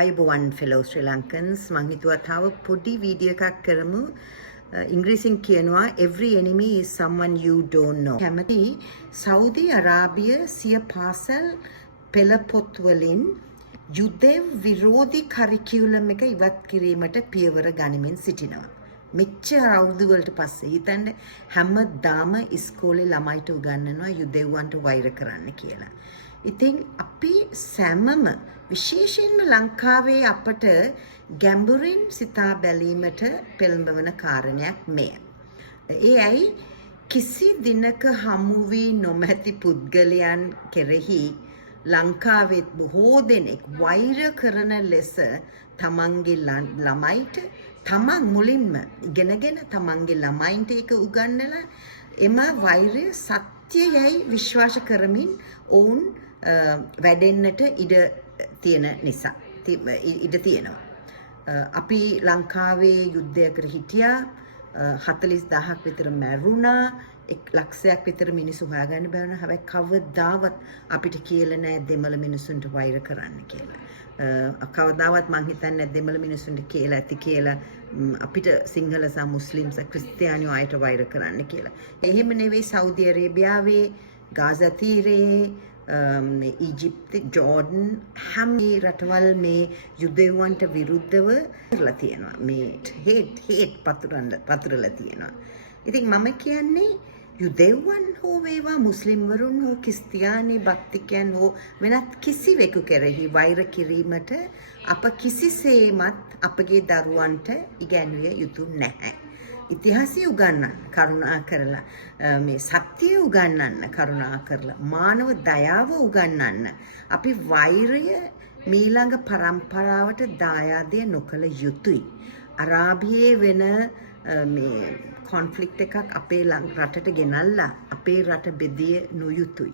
අයිබෝවන් fellow Sri Lankans මං හිතුවා තව පොඩි වීඩියෝ එකක් කරමු ඉංග්‍රීසියෙන් කියනවා every enemy is someone you don't know කැමති සෞදි අරාබිය සිය පාසල් පෙළපොත් වලින් යුද්ධ විරෝධී කරිකියුලම් එක ඉවත් කිරීමට පියවර ගනිමින් සිටිනවා මෙච්චර අවුරුදු වලට පස්සේ හිතන්න හැමදාම ඉස්කෝලේ ළමයිට උගන්වනවා යුදෙව්වන්ට වෛර කරන්න කියලා. ඉතින් අපි සෑමම විශේෂයෙන්ම ලංකාවේ අපට ගැඹුරින් සිතා බැලීමට පෙළඹවන කාරණයක් මෙය. ඒ ඇයි කිසි දිනක හමු වී නොමැති පුද්ගලයන් කෙරෙහි ලංකාවෙත් බොහෝ දෙනෙක් වෛර කරන ලෙස තමන්ගේ ළමයිට තමන් මුලින්ම ඉගෙනගෙන තමන්ගේ ළමයින්ට ඒක උගන්වලා එම වෛරය සත්‍යයයි විශ්වාස කරමින් ඔවුන් වැඩෙන්නට ඉඩ තියෙන නිසා ඉඩ තියෙනවා. අපි ලංකාවේ යුද්ධයකට හිටියා 40000ක් විතර මැරුණා 1 ලක්ෂයක් විතර මිනිස්සු හොයාගන්න බෑ වුණා. හැබැයි කවදාවත් අපිට කියලා නෑ දෙමළ මිනිස්සුන්ට වෛර කරන්න කියලා. කවදාවත් මං හිතන්නේ දෙමළ මිනිස්සුන්ට කියලා ඇති කියලා අපිට සිංහල සහ මුස්ලිම් සහ ක්‍රිස්තියානියෝ අයට වෛර කරන්න කියලා. එහෙම නෙවෙයි සෞදි අරේබියාවේ ගාසා තීරයේ ඊජිප්ත ජෝර්ඩන් හැම රටවල් මේ යුදෙව්වන්ට විරුද්ධව කරලා තියෙනවා. මේ හේට් පතුරලා තියෙනවා. ඉතින් මම කියන්නේ යුදෙව්වන් හෝ වේවා මුස්ලිම්වරුන් හෝ ක්‍රිස්තියානි භක්තිකයන් හෝ වෙනත් කිසිවෙකු කෙරෙහි වෛර කිරීමට අප කිසිසේමත් අපගේ දරුවන්ට ඉගැන්විය යුතු නැහැ. ඉතිහාසය උගන්වන්න කරුණා කරලා මේ සත්‍යය උගන්වන්න කරුණා කරලා මානව දයාව උගන්වන්න අපි වෛරය මීළඟ පරම්පරාවට දායාදය නොකළ යුතුයි. අරාබියේ වෙන මේ කොන්ෆ්ලික්ට් එකක් අපේ රටට ගෙනල්ලා අපේ රට බෙදිය නොයුතුයි.